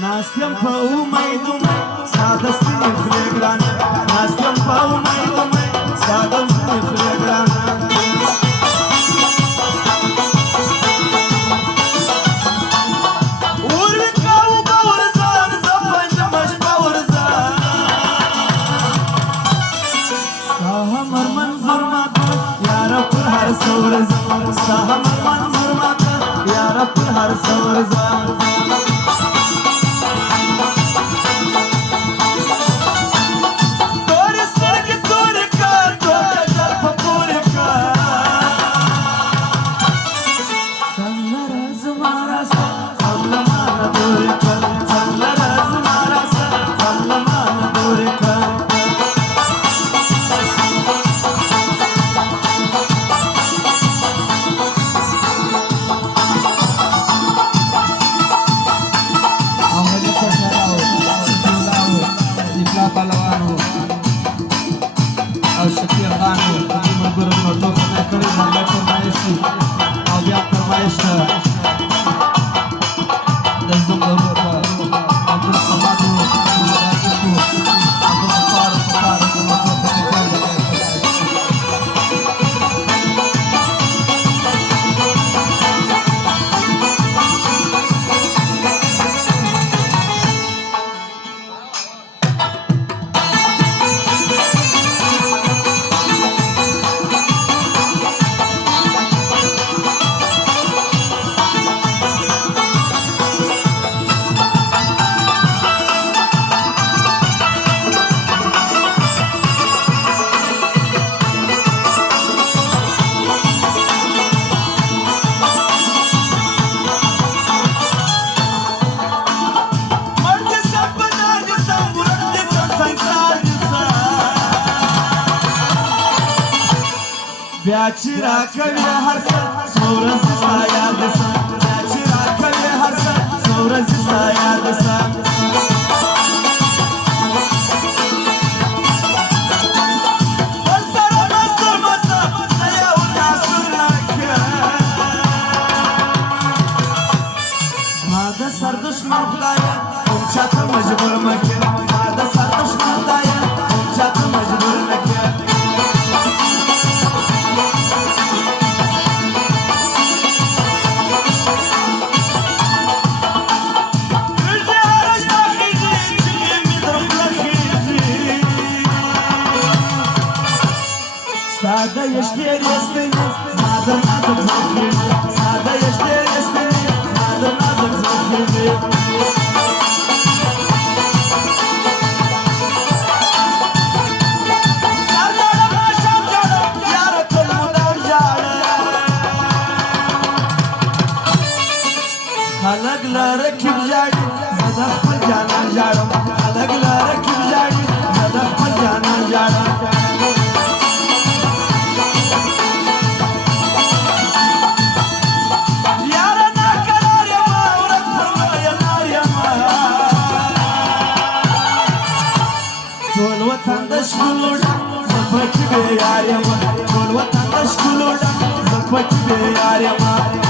Nastiam pa umaidu sada stini flegrana Nastiam pa umaidu sada stini flegrana Urvi kao baurzan zapanjam baš baurzan Sahamar manzur mata yara pur har saurzan Sahamar manzur mata yara pur har saurzan Byaçira kavya harsa sovrası sayadasa Byaçira kavya harsa sovrası sayadasa Basarama sormasa saya una suraka Mada sarduş mavlaya Omçatı mecbur meke Mada sarduş mavlaya Omçatı mecbur meke Sada jeszcze jesteś, nada zachodzimy Sada jeszcze jesteś, nada zachodzimy Sarlara başam canım, yaratıl mudar jara Halaklara kim jari, zada pal janan jaram Halaklara kim jari, zada pal janan jaram Vatandaş kulurdan zafaki bir yar yama Kol vatandaş kulurdan zafaki bir yar yama